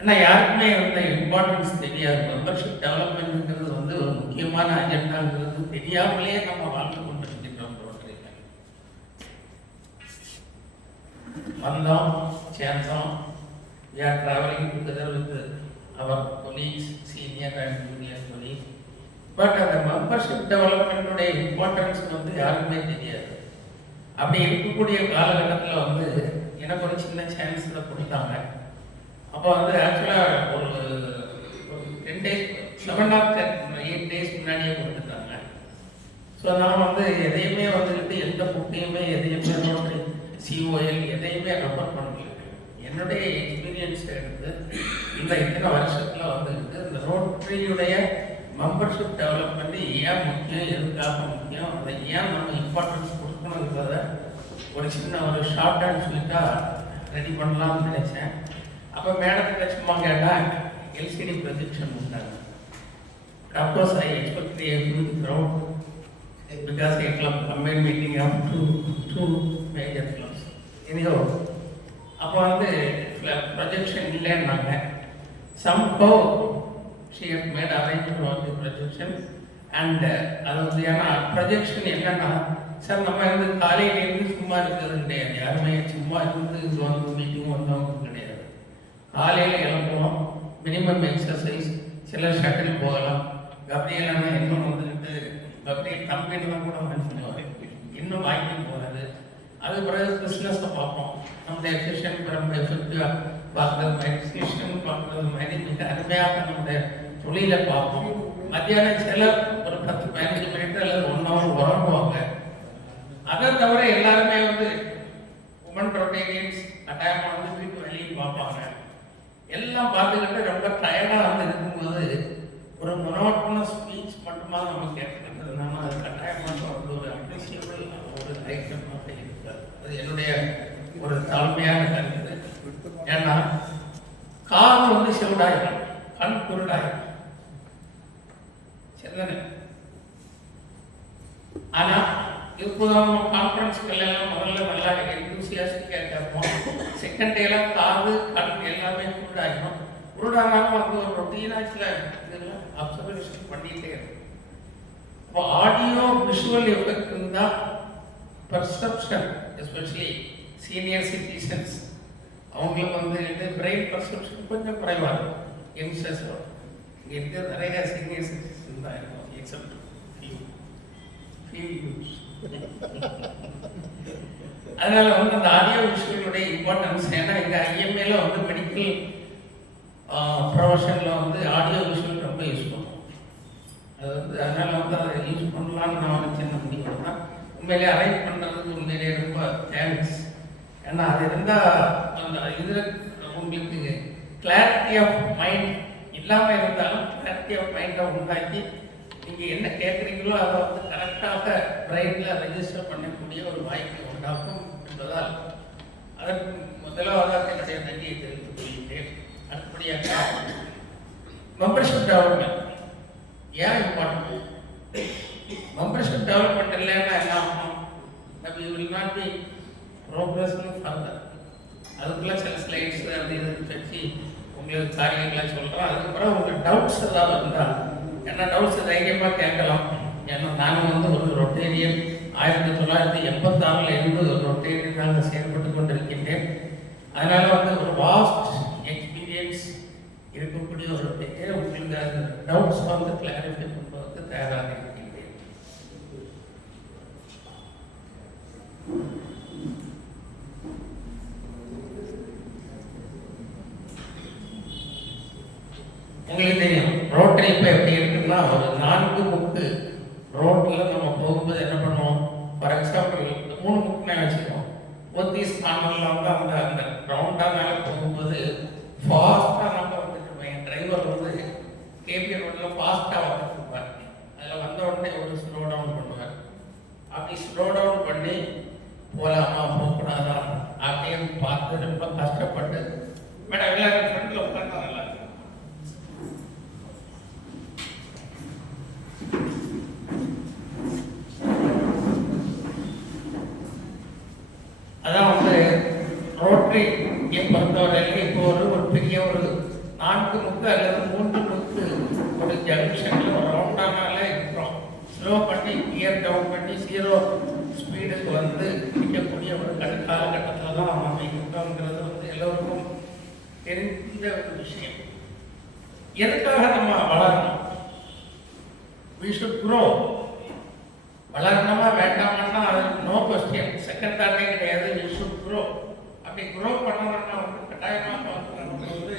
ஏன்னா யாருக்குமே வந்து இம்பார்ட்டன்ஸ் தெரியாது. மெம்பர்ஷிப் டெவலப்மெண்ட்ங்கிறது வந்து ஒரு முக்கியமான அஜெண்டாங்கிறது தெரியாமலே நம்ம வாழ்ந்து கொண்டிருக்கின்றோம். ரோட்டரியில் வந்தோம், சேர்ந்தோம், we are traveling together with our colleagues, senior and junior colleagues. But அந்த மெம்பர்ஷிப் டெவலப்மெண்ட்டுடைய இம்பார்ட்டன்ஸ் வந்து யாருக்குமே தெரியாது. அப்படி இருக்கக்கூடிய காலகட்டத்தில் வந்து எனக்கு ஒரு சின்ன சான்ஸில் கொடுத்தாங்க. அப்போ வந்து ஆக்சுவலாக ஒரு 10 days 7 or 8 days முன்னாடியே கொடுத்துட்டாங்க. ஸோ நான் வந்து எதையுமே வந்துக்கிட்டு எந்த புக்கையுமே எதையுமே ரோட்டரி சிஓஎல் எதையுமே ரெஃபர் பண்ணல. என்னுடைய எக்ஸ்பீரியன்ஸ் எடுத்து இத்தனை வருஷத்தில் வந்துக்கிட்டு இந்த ரோட்டரியுடைய மெம்பர்ஷிப் டெவலப்மெண்ட் ஏன் முக்கியம், எதுக்காக முக்கியம், அதை ஏன் நம்ம இம்பார்ட்டன்ஸ் கொடுக்கணுங்கிறத ஒரு சின்ன ஒரு ஷார்ட் அண்ட் ஸ்வீட்டாக ரெடி பண்ணலாம்னு நினச்சேன். அப்போ மேடத்திட்ட சும்மா கேட்டால் எல்சிடி ப்ரொஜெக்ஷன் உண்டாங்க. Of course I expect a huge crowd because a club combined meeting of two major clubs. Anyhow, அப்போ வந்து projection இல்லைன்னாங்க. somehow she had made arrangement of the projection and அது வந்து ஏன்னா ப்ரொஜெக்ஷன் என்னன்னா சார் நம்ம வந்து காலையிலேருந்து சும்மா இருக்கிறது கிடையாது. யாருமே சும்மா இருந்து இது வந்து மீட்டிங் வந்தவங்க கிடையாது. காலையில் எழுப்புவோம், மினிமம் எக்ஸசைஸ், சிலர் ஷட்டில் போகலாம். கபடியெல்லாம் இன்னும் வந்துக்கிட்டு கபடியை கம்பெனிலாம் கூட வாங்கிக்குவாங்க, இன்னும் வாக்கிங் போகிறது. அது பிறகு பிஸ்னஸை பார்ப்போம். நம்முடைய எஃபிஷியன் ரொம்ப எஃபெக்டிவாக பார்க்குறது மாதிரி, எஃபிஷியன் பார்க்குறது மாதிரி மிக அருமையாக நம்முடைய தொழிலை பார்ப்போம். மத்தியானம் சிலர் ஒரு 10-15 மினிட் அல்லது 1 hour உறங்குவாங்க. அதை தவிர எல்லாருமே வந்து உமன் ரொட்டேரியன்ஸ் கட்டாயமாக வந்து வீட்டு வேலையும் பார்ப்பாங்க. எல்லாம் பார்த்துக்கிட்டு ரொம்ப டயர்டாக வந்து இருக்கும்போது ஒரு மொனோட்டனஸ் ஸ்பீச் மட்டுமா நம்ம கேட்டுக்கிட்டதுனால அது கட்டாயமாக வந்து ஒரு அப்ரிசியபிள் ஒரு ஐட்டமாக இருக்காது. அது என்னுடைய ஒரு தாழ்மையான கருத்து. ஏன்னா காது வந்து செவிடாயிரும், கண் குருடாயிரும், சரிதானே? ஆனால் இப்போ நம்ம கான்ஃபரன்ஸ்கள் எல்லாம் முதல்ல நல்லா எந்தூசியாஸ்டிக்காக கேட்போம். செகண்ட் டேலாம் காது கண் எல்லாமே குருடாயிடும். குருடானாலும் வந்து ஒரு ரொட்டீனாக இதெல்லாம் அப்சர்வேஷன் பண்ணிகிட்டே இருக்கும். இப்போ ஆடியோ விஷுவல் எஃபெக்ட் இருந்தால் பர்செப்ஷன், எஸ்பெஷலி சீனியர் சிட்டிசன்ஸ், அவங்களுக்கு வந்து பிரெயின் பர்செப்ஷன் கொஞ்சம் குறைவாக இருக்கும். யங்ஸ்டர்ஸ் இங்கே இருக்க நிறைய சீனியர் சிட்டிசன் தான் இருக்கும், எக்ஸப்ட் அதனால வந்து அந்த ஆடியோ விஷுவலுடைய இம்பார்ட்டன்ஸ். ஏன்னா இந்த ஐஎம்ஏல வந்து மெடிக்கல் ப்ரொஃபஷனில் வந்து ஆடியோ விஷுவல் ரொம்ப யூஸ் பண்ணுவோம். அது வந்து அதனால வந்து அதை யூஸ் பண்ணலான்னு நான் சின்ன முடிவு தான். உண்மையிலே அரேஞ்ச் பண்ணுறதுக்கு உண்மையிலே ரொம்ப தேங்க்ஸ். ஏன்னா அது இருந்தால் அந்த இதில் உங்களுக்கு கிளாரிட்டி ஆஃப் மைண்ட் இல்லாமல் இருந்தாலும் கிளாரிட்டி ஆஃப் மைண்டை உண்டாக்கி நீங்கள் என்ன கேட்குறீங்களோ அதை வந்து கரெக்டாக பிரெயினில் ரெஜிஸ்டர் பண்ணக்கூடிய ஒரு வாய்ப்பை உண்டாக்கும் என்பதால் அதற்கு முதலாவதாக என்னுடைய நன்றியை தெரிவித்துக் கொள்கிறேன். அடுத்தபடியாக மெம்பர்ஷிப் டெவலப்மெண்ட் ஏன் இம்பார்ட்டன்ட்? மெம்பர்ஷிப் டெவலப்மெண்ட் இல்லைன்னா என்ன ஆகும்? we will not be progressing further. அதுக்குள்ளே சில ஸ்லைட்ஸ் அப்படி இது வச்சு உங்களுக்கு காரியங்களை சொல்கிறோம். அதுக்கப்புறம் உங்களுக்கு டவுட்ஸ் ஏதாவது இருந்தால் என்ன டவுட்ஸ் தைரியமாக கேட்கலாம். ஏன்னா நானும் வந்து ஒரு ரொட்டேரியன் 1986 இருந்து ஒரு ரொட்டேரியனாக செயல்பட்டு கொண்டிருக்கின்றேன். அதனால் வந்து ஒரு வாஸ்ட் எக்ஸ்பீரியன்ஸ் இருக்கக்கூடிய ஒரு ரொட்டேரியன் உங்களுக்கு அந்த டவுட்ஸ் வந்து கிளாரிஃபை பண்ணுறதுக்கு தயாராக இருக்கின்றேன். உங்களுக்கு தெரியும் ரோட்டரி இப்போ எப்படி இருக்குன்னா ஒரு 4 புக்கு ரோட்டில் நம்ம போகும்போது என்ன பண்ணுவோம்? ஃபார் எக்ஸாம்பிள் 3 புக்குமே வச்சுக்கோம். போத்தீஸ் கார்னரில் வந்து அந்த அந்த ரவுண்டாக மேலே போகும்போது ஃபாஸ்ட்டாக நம்ம வந்துட்டு என் டிரைவர் வந்து கேபி ரோட்டில் ஃபாஸ்ட்டாக வந்துட்டு இருப்பார். அதில் வந்த உடனே ஒரு ஸ்லோ டவுன் பண்ணுவார். அப்படி ஸ்லோ டவுன் பண்ணி போகலாமா போகக்கூடாதா அப்படின்னு பார்த்து ரொம்ப கஷ்டப்பட்டு மேடம் எல்லாரும் ஃப்ரெண்டில் உட்காந்து நல்லா இருக்கும். அதான் வந்து ரோட்டரி பொறுத்தவரையில் இப்போ ஒரு பெரிய ஒரு நிமிஷங்களில் ஒரு ரவுண்டானால இருக்கிறோம். ஸ்லோ பண்ணி கியர் டவுன் பண்ணி 0 ஸ்பீடுக்கு வந்து நிற்கக்கூடிய ஒரு காலகட்டத்தில் தான் நம்ம இருக்கிறோங்கிறது வந்து எல்லோருக்கும் தெரிந்த ஒரு விஷயம். எதுக்காக நம்ம வளரணும்? we should grow. வளரணுமா வேண்டாமான்னா அது நோ கொஸ்டின், செகண்ட் தாட்டே கிடையாது. we should grow. அப்படி க்ரோ பண்ணணும்னா வந்து கட்டாயமாக வந்து நமக்கு வந்து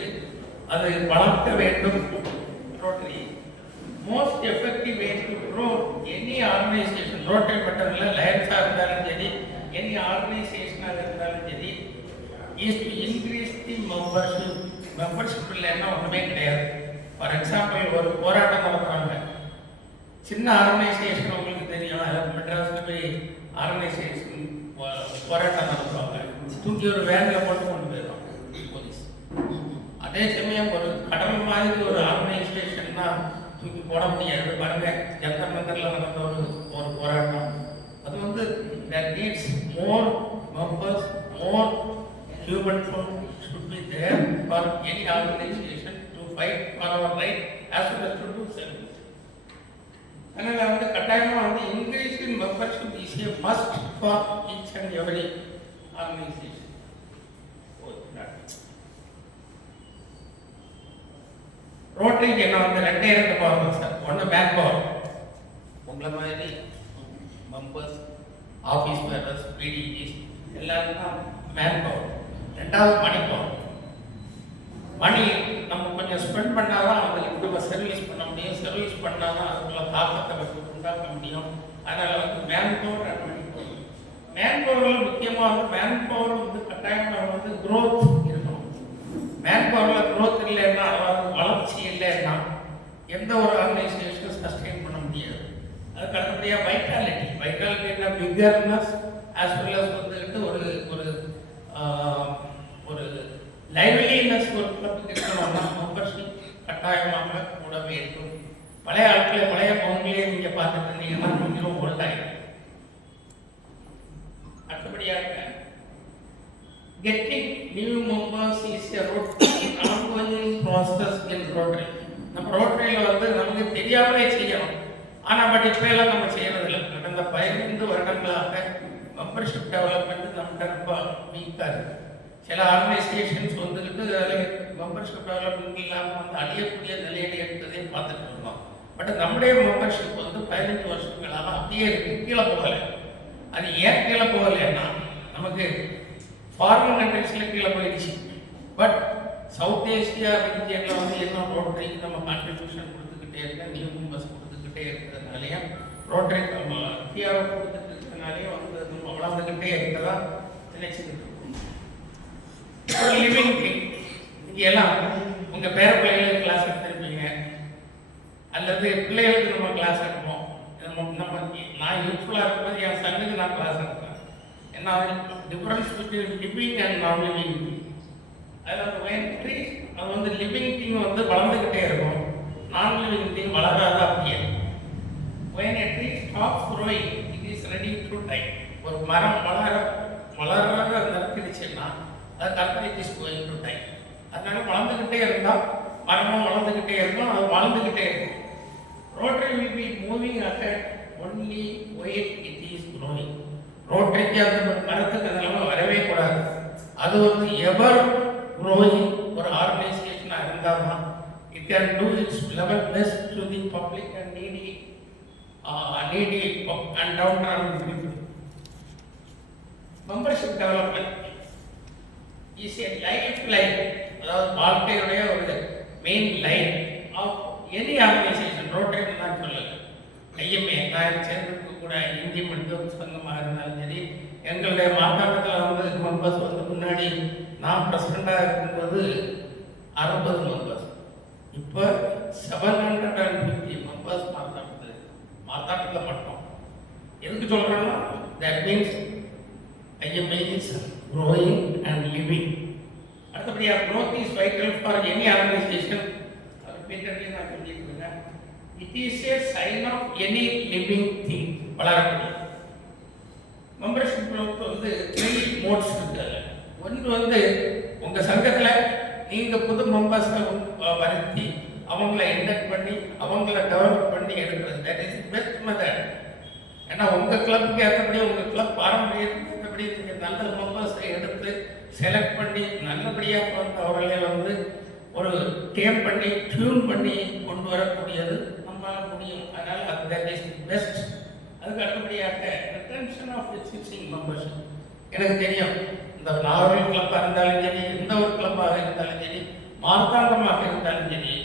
அது வளர்க்க வேண்டும். Rotary most effective way to grow any organisation, rotary மட்டும் இல்லை, லயன்ஸாக இருந்தாலும் சரி, எனி ஆர்கனைசேஷனாக இருந்தாலும் சரி, is to increase the membership. Membership இல்லைன்னா ஒன்றுமே கிடையாது. ஃபார் எக்ஸாம்பிள் ஒரு போராட்டம் நடத்துகிறாங்க, சின்ன ஆர்கனைசேஷன் உங்களுக்கு தெரியும், மெட்ராஸில் போய் ஆர்கனைசேஷன் போராட்டம் நடத்துவாங்க, தூக்கி ஒரு வேனில் போட்டு கொண்டு போயிடுவாங்க போலீஸ். அதே சமயம் ஒரு கடல் மாதிரி ஒரு ஆர்கனைசேஷன்னா தூக்கி போட முடியாது. பாருங்க, ஜந்தர் மந்தரில் நடந்த ஒரு போராட்டம், அது வந்து that needs more members, more human should be there for any organization to fight for our right as well as to do service. அதனால் வந்து கட்டாயமாக வந்து increase in membership is a must for each and every organisation. ரோட்டரிக்கு என்ன வந்து ரெண்டே power தான் sir. ஒன்று மேன் பவர், உங்களை மாதிரி மெம்பர்ஸ், ஆஃபீஸ் பேரர்ஸ், பிடிபிஸ் எல்லாரும் தான் மேன் பவர். ரெண்டாவது மணி பவர். மணி நம்ம கொஞ்சம் ஸ்பெண்ட் பண்ணால் தான் அவங்களுக்கு நம்ம சர்வீஸ் பண்ண முடியும், சர்வீஸ் பண்ணால் தான் அதுக்குள்ள தாக்கத்தை உண்டாக்க முடியும். அதனால் வந்து man power and money power. Man பவரில் முக்கியமாக வந்து மேன் பவர் வந்து கட்டாயமாக வந்து க்ரோத் இருக்கணும். மேன் பவரில் க்ரோத் இல்லைன்னா, அதாவது வளர்ச்சி இல்லைன்னா எந்த ஒரு ஆர்கனைசேஷனும் சஸ்டெயின் பண்ண முடியாது. அதுக்கு அடுத்தபடியாக வைட்டாலிட்டி. வைட்டாலிட்டினா பிகர்னஸ் ஆஸ் வெல் அஸ் வந்துக்கிட்டு ஒரு ஒரு ஒரு லைவ்லினஸ் ஒரு கிளப்புக்கு இருக்கணும்னா மெம்பர்ஷிப் கட்டாயமாக கூட வேண்டும். பழைய ஆட்களை, பழைய பவுன்களே நீங்கள் பார்த்துட்டு இருந்தீங்கன்னா நீங்களும் ஓல்ட் ஆகிடும். அடுத்தபடியாக getting new members is a ongoing process in Rotary. நம்ம ரோட்டரியில் வந்து நமக்கு தெரியாமலே செய்யணும். ஆனால் பட் இப்போலாம் நம்ம செய்யறதில்லை. கடந்த 15 வருடங்களாக மெம்பர்ஷிப் டெவலப்மெண்ட் நம்மகிட்ட ரொம்ப வீக்காக இருக்குது. சில ஆர்கனைசேஷன்ஸ் வந்துக்கிட்டு அதில் மெம்பர்ஷிப் டெவலப்மெண்ட் இல்லாமல் வந்து அழியக்கூடிய நிலையில இருக்கிறதே பார்த்துட்டு இருக்கோம். பட் நம்முடைய மெம்பர்ஷிப் வந்து 15 வருஷங்களாக அப்படியே இருக்கு, கீழே போகலை. அது ஏன் கீழே போகலைன்னா, நமக்கு ஃபாரின் கண்ட்ரிஸில் கீழே போயிடுச்சு. பட் சவுத் ஏசியா ரீஜியனில் வந்து என்ன ரோட்டரிக்கு நம்ம கான்ட்ரிபியூஷன் கொடுத்துக்கிட்டே இருக்க, நியூ மெம்பர்ஸ் கொடுத்துக்கிட்டே இருக்கிறதுனாலையும், ரோட்டரி நம்ம இந்தியாவை கொடுத்துட்டு இருக்கிறதுனாலையும் வந்து நம்ம வளர்ந்துக்கிட்டே இருக்கிறதா நினைச்சுக்கிட்டு இருக்கோம். ஒரு லிவிங் திங். இங்கே எல்லாம் உங்கள் பேர பிள்ளைகளுக்கு கிளாஸ் எடுத்துருப்பீங்க, அல்லது பிள்ளைகளுக்கு நம்ம கிளாஸ் எடுப்போம். நான் யூஸ்ஃபுல்லாக இருக்கும்போது என் சன்னுக்கு நான் கிளாஸ் எடுப்பேன். ஏன்னா டிஃப்ரென்ஸ் பிட்வீன் லிவிங் அண்ட் நான் லிவிங் திங். அதில் அது வந்து லிவிங் திங் வந்து வளர்ந்துக்கிட்டே இருக்கும், நான் லிவிங் திங் வளராத அப்படியே. when a tree stops growing it is ready to die. ஒரு மரம் வளர நிறுத்திடுச்சுன்னா அது கரெக்டாக it is going to tie. அதனால வளர்ந்துக்கிட்டே இருந்தால் மரமும் வளர்ந்துக்கிட்டே இருக்கும், அது வளர்ந்துக்கிட்டே இருக்கும். Rotary will be moving ahead only while it is growing. ரோட்டரிக்கு அந்த மரத்துக்கு நிலைமை வரவே கூடாது. அது வந்து எவர் க்ரோயிங் ஒரு ஆர்கனைசேஷனாக இருந்தால் தான் it can do its level best to the public and needy and down people. Membership development is a life line. அதாவது வாழ்க்கையுடைய ஒரு main line of any organisation. Rotary தான் சொல்லலை, ஐஎம்ஏ நான் சேர்ந்ததுக்கு கூட இந்திய மருத்துவ சங்கமாக இருந்தாலும் சரி, எங்களுடைய மாகாணத்தில் வந்து மெம்பர்ஸ் வந்து முன்னாடி நான் பிரசிடண்டாக இருக்கும்போது 60 மெம்பர்ஸ், இப்போ 750 மெம்பர்ஸ் மாகாணத்தில் மட்டும். எதுக்கு சொல்கிறேன்னா, that means IMA is growing and living. அடுத்தபடியாக growth is vital for any organization. repeatedly நான் சொல்லிட்டு இருக்கேன். It is a sign of any living thing. வளரக்கூடிய மெம்பர்ஷிப் வந்து 3 மோட்ஸ் இருக்கு. ஒன்று வந்து உங்கள் சங்கத்தில் நீங்கள் புது மெம்பர்ஸை வருத்தி அவங்கள இன்டெக்ட் பண்ணி அவங்கள டெவலப் பண்ணி எடுக்கிறது. That is best method. ஏன்னா உங்கள் கிளப்புக்கு ஏற்றபடி உங்கள் கிளப் பாரம்பரியத்துக்கு ஏற்றபடி நீங்கள் நல்ல மெம்பர்ஸை எடுத்து செலக்ட் பண்ணி நல்லபடியாக வந்து அவர்களை வந்து ஒரு டேம் பண்ணி டியூன் பண்ணி கொண்டு வரக்கூடியது நம்மளால் முடியும். அதனால் அது தட் இஸ் பெஸ்ட். அதுக்கு அடுத்தபடியாக ரிட்டன்ஷன் ஆஃப் எக்ஸிஸ்டிங் மெம்பர்ஷிப். எனக்கு தெரியும், இந்த நாவல் கிளப்பாக இருந்தாலும் சரி, எந்த ஒரு கிளப்பாக இருந்தாலும் சரி, மார்த்தாண்டமாக இருந்தாலும் சரி,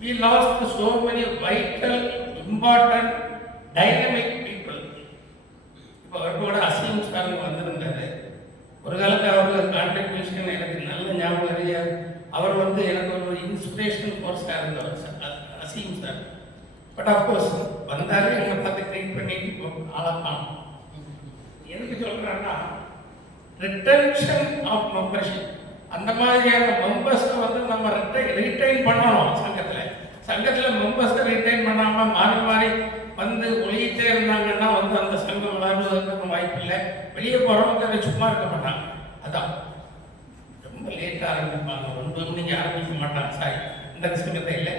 we lost so many vital, important, dynamic people. இப்போ அவரோட அசீம் சார் வந்திருந்தாரு. ஒரு காலத்தில் அவரோட கான்ட்ரிபியூஷன் எனக்கு நல்ல ஞாபகம் அறிய. அவர் வந்து எனக்கு ஒரு இன்ஸ்பிரேஷனல் கோர்ஸாக இருந்தவர் அசீம் சார். பட் அஃப்கோர்ஸ் வந்தாரு, எங்களை பார்த்து ட்ரீட் பண்ணிட்டு ஆளாப்பான். எதுக்கு சொல்கிறான்னா, ரிட்டன்ஷன் ஆஃப் மெம்பர்ஷிப். அந்த மாதிரியான மெம்பர்ஸை வந்து நம்ம ரீட்டைன் பண்ணணும். சங்கத்தில் மெம்பர்ஸை ரீட்டைன் பண்ணாமல் மாறி மாறி வந்து ஒழிக்கிட்டே இருந்தாங்கன்னா வந்து அந்த சங்கம் வளர்வதற்கு வாய்ப்பு இல்லை. வெளியே போகிறவங்க சும்மா இருக்க மாட்டாங்க. அதான் ரொம்ப லேட்டாக ஆரம்பிப்பாங்க, 9 மணிக்கு ஆரம்பிக்க மாட்டாங்க. சாரி, இந்த சங்கத்தை இல்லை,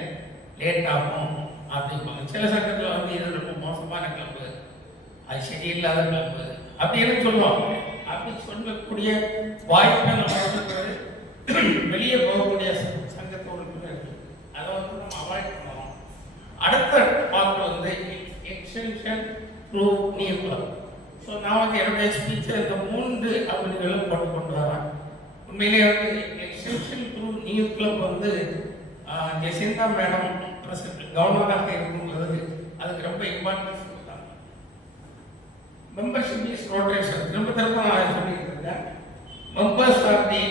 லேட் ஆகும் அப்படிம்பாங்க. சில சங்கத்தில் வந்து இது ரொம்ப மோசமான கிளப்பு, அது சரியில்லாத கிளப்பு அப்படின்னு சொல்லுவாங்க. அப்படி சொல்லக்கூடிய வாய்ப்பை நம்ம வெளியே போகக்கூடிய சங்கத்தோடு இருக்கு. அதை வந்து நம்ம அவாய்ட் பண்ணணும். அடுத்த பார்ட் வந்து extension through new club. So நான் வந்து என்னுடைய ஸ்பீச்சை இந்த 3 அப்படிங்களும் கொண்டு வரேன். உண்மையிலேயே வந்து எக்ஸ்டென்ஷன் த்ரூ நியூ கிளப் வந்து ஜெசிந்தா மேடம் கவர்னராக இருக்குங்கிறது அதுக்கு ரொம்ப இம்பார்ட்டன்ஸ் கொடுத்தாங்க. Membership is rotation. திரும்ப நான் சொல்லிட்டு இருக்கேன். Members are the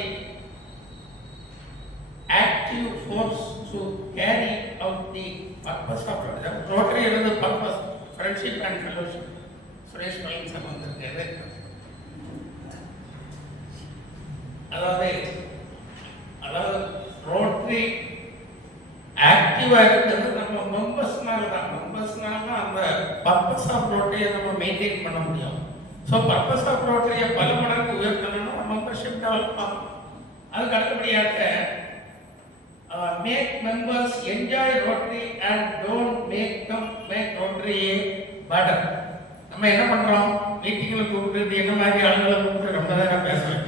active force to carry out the purpose of Rotary. is the purpose, friendship and fellowship. Suresh Palani sir வந்திருக்காரு. அதாவது ரோட்டரி ஆக்டிவாக இருக்கிறது நம்ம மெம்பர்ஸ்னால தான். அந்த பர்பஸ் ஆஃப் ரோட்டரியை நம்ம மெயின்டைன் பண்ண முடியும். ஸோ பர்பஸ் ஆஃப் ரோட்டரியை பல மடங்கு உயர்த்தணும்னா மெம்பர்ஷிப் டெவலப் ஆகும். அதுக்கு அடுத்தபடியாக make members enjoy Rotary and don't make Rotary a burden. நம்ம என்ன பண்றோம், மீட்டிங்கில் கூப்பிட்டு என்ன மாதிரி ஆளுங்களை கூப்பிட்டு ரொம்ப நேரம் பேசுறோம்.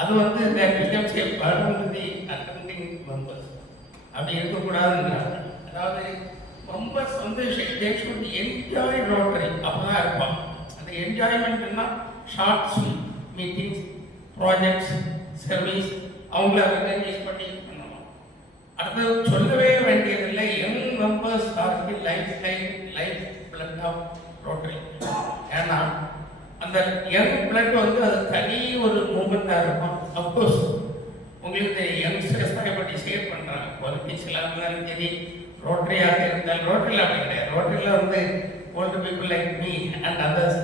அது வந்து that becomes a burden to the attending members. அப்படி இருக்கக்கூடாதுன்றாங்க. அதாவது மெம்பர்ஸ் வந்து they should enjoy Rotary. அப்பதான் இருப்பாங்க. அந்த என்ஜாய்மெண்ட்னா ஷார்ட் மீட்டிங்ஸ், ப்ராஜெக்ட்ஸ், சர்வீஸ் அவங்கள ரெகனைஸ் பண்ணி அடுத்து சொல்லவே வேண்டியதில்லை. Young members are the life blood of Rotary. ஏன்னா அந்த யங் பிளட் வந்து அது தனி ஒரு மூமெண்ட்டாக இருக்கும். அஃப்கோர்ஸ் உங்களுக்கு யங்ஸ்டர்ஸ் தான் இப்படி ஷேர் பண்ணுறாங்க. பொலிட்டிக்ஸ்லாம் இருந்தாலும் சரி, ரோட்டரியாக இருந்தால் ரோட்டரியில் அப்படி கிடையாது. ரோட்டரியில் வந்து old people like me and others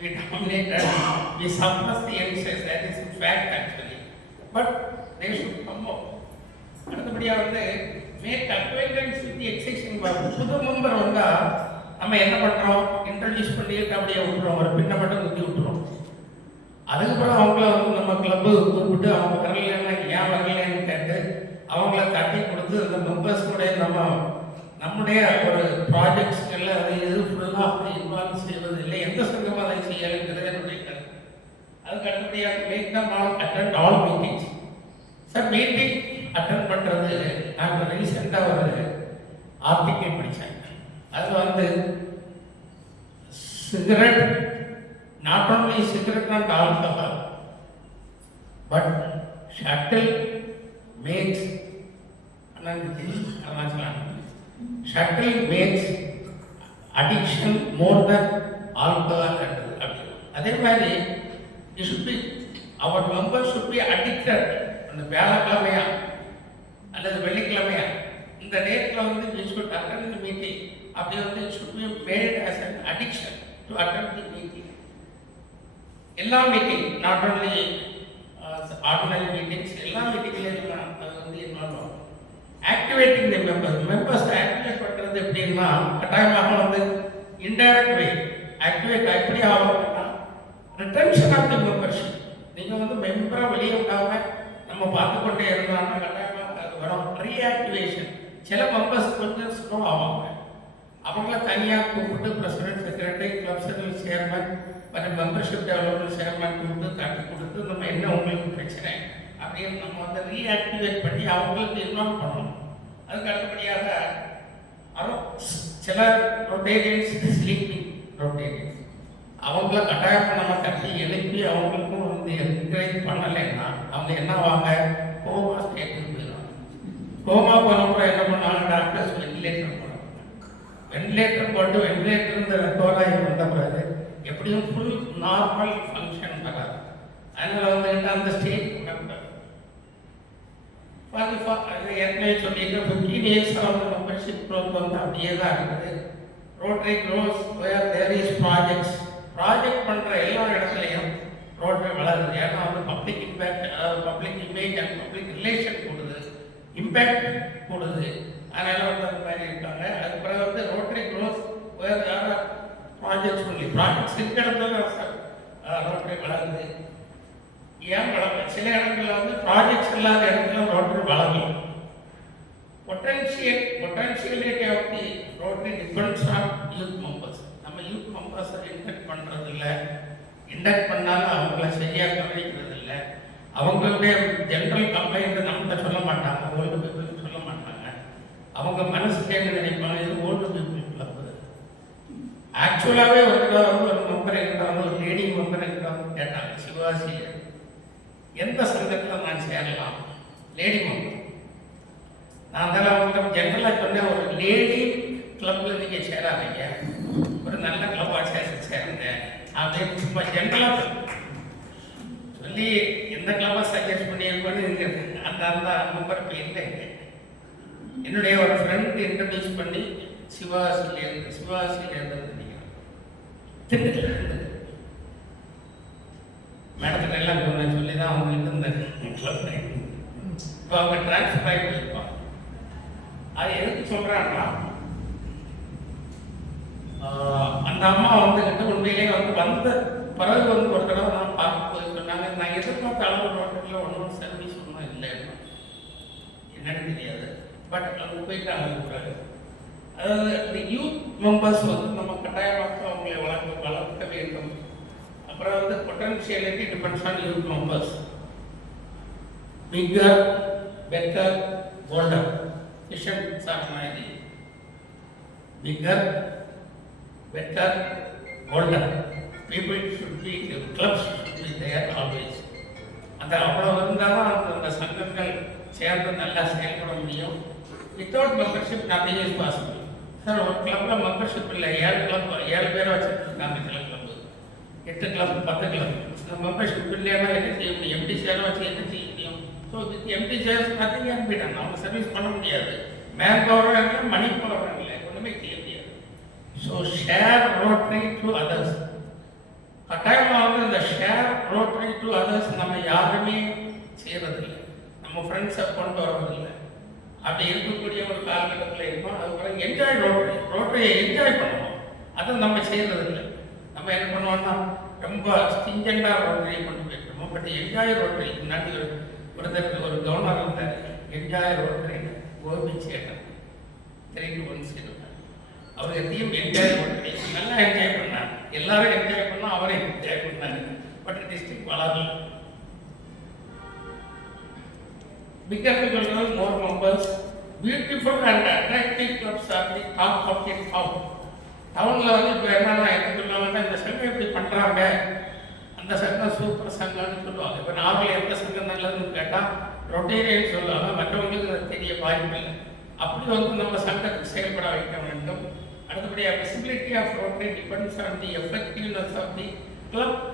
we dominate and we suppress the youngsters. That is in fact actually. But they should come out. அடுத்தபடியாக வந்து make acquaintance with the existing member. புது மெம்பர் வந்தால் நம்ம என்ன பண்ணுறோம், இன்ட்ரடியூஸ் பண்ணிட்டு அப்படியே விட்டுறோம், ஒரு பின்ன மட்டும் குத்தி விட்டுறோம். அதுக்கப்புறம் அவங்கள வந்து நம்ம கிளப்பு கூப்பிட்டு அவங்க வரலைன்னா ஏன் வரலன்னு கேட்டு அவங்கள தட்டி கொடுத்து அந்த மெம்பர்ஸ்னுடைய நம்முடைய ஒரு ப்ராஜெக்ட்ஸ்களில் அதை இது ஃபுல்லாக இன்வால்வ் செய்வது இல்லை. எந்த சங்கமும் அதை செய்யலைங்கிறது என்னுடைய கருத்து. அதுக்கு அடுத்தபடியாக make them all attend all meetings. Sir meeting attend பண்ணுறது, நான் ரீசெண்டாக ஒரு ஆர்டிக்கல் படித்தேன். அது வந்து cigarette, not only cigarette not alcohol, but shuttle makes shuttle makes addiction more then alcohol. அதே மாதிரி our member should be addicted. அந்த வியாழக்கிழமையா அல்லது வெள்ளிக்கிழமையா இந்த டேட்டில் வந்து we should attend the meeting. அப்படி வந்து it should be made as an addiction to attend the meeting. எல்லா meeting, not only ordinary meetings, எல்லா மீட்டிங்லையும் அது வந்து இன்வால்வ் ஆகும். ஆக்டிவேட்டிங் தி மெம்பர்ஸ் ஆக்டிவேட் பண்ணுறது எப்படின்னா கட்டாயமாக வந்து இன்டைரக்ட் வே ஆக்டிவேட் எப்படி ஆகும்னா ரிட்டன்ஷன் ஆஃப் தி மெம்பர்ஷிப். நீங்கள் வந்து மெம்பரை வெளியே விடாமல் நம்ம பார்த்து கொண்டே இருந்தாங்கன்னா கட்டாயமாக அது வரும். ரீஆக்டிவேஷன், சில மெம்பர்ஸ் கொஞ்சம் ஸ்லோ ஆவாங்க. அவங்கள தனியாக கூப்பிட்டு president, secretary, club service chairman மற்றும் மெம்பர்ஷிப் டெவலப்மெண்ட் சேர்மன் கூப்பிட்டு தட்டி கொடுத்து நம்ம என்ன உங்களுக்கு பிரச்சனை அப்படின்னு நம்ம வந்து ரீஆக்டிவேட் பண்ணி அவங்களுக்கு இன்வால்வ் பண்ணணும். அதுக்கு அடுத்தபடியாக சில ரொட்டேரியன்ஸ், ஸ்லீப்பிங் ரொட்டேரியன்ஸ், அவங்கள கட்டாயம் நம்ம தட்டி எழுப்பி அவங்களுக்கும் வந்து என்கரேஜ் பண்ணலைன்னா அவங்க என்ன ஆவாங்க, கோமா ஸ்டேட்டுக்கு போயிடுவாங்க. கோமா போனப்போ என்ன பண்ணாங்க, டாக்டர்ஸ் வெண்டிலேட்டர் போடுவாங்க. வெண்டிலேட்டர் போட்டு வெண்டிலேட்டர் ரெக்கவராகி வந்த பிறகு எப்படியும் ஃபுல் நார்மல் ஃபங்க்ஷன் வராது. அதனால் வந்து அந்த ஸ்டேஜ் ஏற்கனவே சொல்லிட்டு 15 years வந்து மெம்பர்ஷிப் க்ரோத் வந்து அப்படியே தான் இருக்குது. Rotary grows where there is projects. Project பண்ணுற எல்லா இடத்துலையும் ரோட்டரி வளருது. ஏன்னா வந்து public impact, public image and public relation கூடுது, இம்பேக்ட் கூடுது. அதனால் வந்து அந்த மாதிரி இருக்காங்க. அதுக்கு பிறகு வந்து ரோட்டரி க்ரோஸ் வேர் யாரும் ப்ராஜெக்ட்ஸ் சொல்லி ப்ராஜெக்ட்ஸ் இருக்கிற இடத்துல ரோட்டரி வளருது. ஏன் வளர்ந்து சில இடங்களில் வந்து ப்ராஜெக்ட்ஸ் இல்லாத இடத்துல ரோட்டரி வளரலாம். Potentiality of the Rotary depends on youth members. நம்ம யூத் மெம்பர்ஸை இன்டெக்ட் பண்ணுறது இல்லை, இன்டெக்ட் பண்ணாலும் அவங்கள சரியாக கவனிக்கிறது இல்லை. அவங்களுடைய ஜென்ரல் கம்ப்ளைண்ட் நம்மகிட்ட சொல்ல மாட்டாங்க, ஓல்டு பீப்புளுக்கு சொல்ல மாட்டாங்க. அவங்க மனசுக்கு என்ன நினைப்பாங்க, இது ஓல்டு பீப்புள் கிளப். ஆக்சுவலாகவே ஒரு மெம்பர் இருக்கிறாங்க, ஒரு லேடி மெம்பர் இருக்கிறாங்க கேட்டாங்க சிவாசியில் எந்த சங்கத்தில் நான் சேரலாம், லேடி மெம்பர். நான் அதெல்லாம் அவங்களுக்கு ஜென்ரலாக சொன்னேன், ஒரு லேடி கிளப்பில் நீங்கள் சேராதீங்க, ஒரு நல்ல கிளப்பாக சேருங்க அப்படின்னு சும்மா ஜென்ரலாக சொல்லி எந்த கிளப்பை சஜஸ்ட் பண்ணியிருக்கோன்னு அந்த அந்த மெம்பர் பேர் என்னுடைய ஒரு ஃப்ரெண்ட் இன்ட்ரடியூஸ் பண்ணி சிவாசிலேருந்து திண்டுக்கல் மேடத்துக்கு எல்லாம் கொஞ்சம் சொல்லி தான் அவங்கள்ட்ட இந்த கிளப் இப்போ அவங்க டிரான்ஸ்ஃபர் ஆகி போயிருப்பாங்க. அது எதுக்கு சொல்கிறாங்கன்னா, அந்த அம்மா வந்துக்கிட்டு உண்மையிலே வந்த பிறகு வந்து ஒரு தடவை நான் பார்க்க போய் சொன்னாங்க, நான் எதிர்பார்த்த அளவு ரோட்டில் ஒன்றும் சர்வீஸ் ஒன்றும் இல்லை, என்னன்னு தெரியாது. பட் அவங்க போயிட்டாங்க பிறகு. அதாவது இந்த யூத் மெம்பர்ஸ் வந்து நம்ம கட்டாயமாக அவங்களை வளர்க்க வேண்டும். அப்புறம் வந்து potentiality depends on youth members. Bigger, better, bolder. Vision சாட்சி bigger, better, bolder. People should be, clubs should be there always. அந்த அவ்வளோ இருந்தால் தான் அந்த சங்கங்கள் சேர்ந்து நல்லா செயல்பட முடியும். Without membership nothing is possible. Sir ஒரு கிளப்பில் மெம்பர்ஷிப் இல்லை, 7 பேரை வச்சுருக்காங்க. சில கிளப்பு 8 கிளப் 10 கிளப். இந்த மெம்பர்ஷிப் இல்லைன்னா என்ன செய்ய முடியும்? எம்டி சேரை வச்சு என்ன செய்ய முடியும்? So with empty chairs nothing can be done. அவங்க சர்வீஸ் பண்ண முடியாது. மேன் பவரும் இல்லை, மணி பவரும் இல்லை, ஒன்றுமே செய்ய முடியாது. So share rotary to others. கட்டாயமாக வந்து இந்த ஷேர் ரோட்டரி டு அதர்ஸ் நம்ம யாருமே செய்கிறதில்லை, நம்ம ஃப்ரெண்ட்ஸை கொண்டு வர்றதில்லை. அப்படி இருக்கக்கூடிய ஒரு காலகட்டத்தில் இருக்கும். அதுக்கப்புறம் என்ஜாய் ரோட்டரியை என்ஜாய் பண்ணுவோம், அதை நம்ம செய்கிறதில்லை. நம்ம என்ன பண்ணுவோம்னா ரொம்ப ஸ்டிஞ்சண்டாக ரோட்டரியை கொண்டு போயிருக்கோம். பட் என்ஜாய் ரோட்டரி முன்னாடி ஒருத்தருக்கு ஒரு கவர்னர் இருந்தார், என்ஜாய் ரோட்டரி கோபிச்சேட்டர் 3-1 இருப்பார். அவர் எதையும் என்ஜாய் ரோட்டரி நல்லா என்ஜாய் பண்ணார். எல்லாரும் என்ஜாய் பண்ணால் அவரை என்ஜாய் பண்ணாங்க. பட் டிஸ்ட்ரிக்ட் வளரல. Bigger people know more members. Beautiful and attractive clubs are the top of the town. டவுனில் வந்து இப்போ என்னென்னா என்ன சொல்லுவாங்கன்னா, இந்த சங்கம் இப்படி பண்ணுறாங்க, அந்த சங்கம் சூப்பர் சங்கம்னு சொல்லுவாங்க. இப்போ நார்மலாக எந்த சங்கம் நல்லதுன்னு கேட்டால் ரொட்டேரியன் சொல்லுவாங்க, மற்றவங்களுக்கு அது தெரிய வாய்ப்பு இல்லை. அப்படி வந்து நம்ம சங்கத்தை செயல்பட வைக்க வேண்டும். அடுத்தபடியாக visibility of Rotary depends on the effectiveness of the club